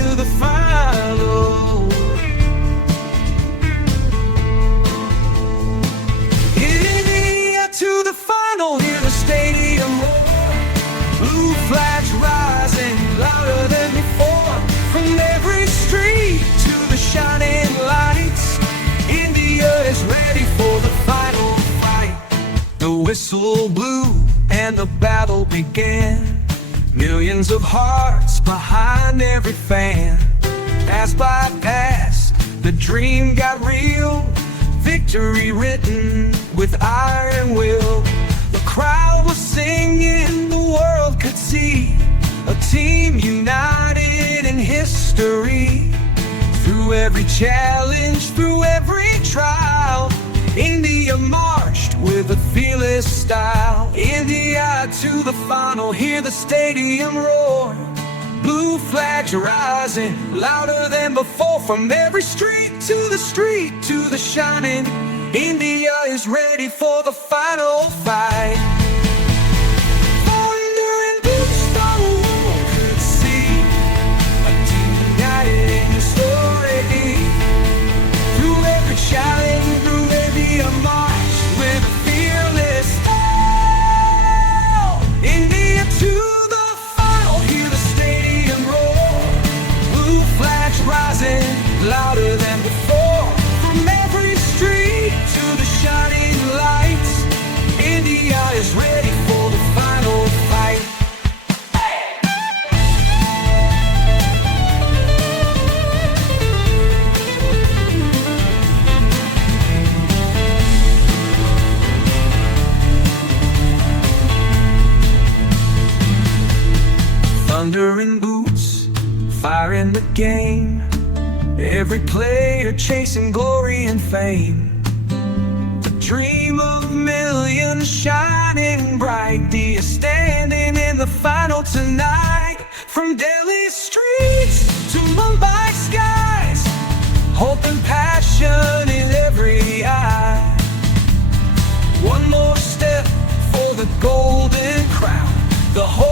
to the final. India to the final, hear the stadium roar. Blue flags rising louder than before. From every street to the shining lights, India is ready for the final fight. The whistle blew and the battle began. Millions of hearts behind every fan. Pass by pass, the dream got real. Victory written with iron will. The crowd was singing, the world could see a team united in history. Through every challenge, through every trial, India marched with a fearless style. India to the final, hear the stadium roar. Blue flags rising louder than before. From every street to the shining, India is ready for the final fight. Thunder and boots, the world could see a team united in your story. Through every challenge, through every march, with a fearless style. India to the final, hear the stadium roar. Blue flags rising louder than before. From every street to the shining lights, India is ready for the final fight. Thunder in boots, fire in the game. Every player chasing glory and fame. The dream of millions shining bright. India standing in the final tonight. From Delhi streets to Mumbai skies, hope and passion in every eye. One more step for the golden crown. The whole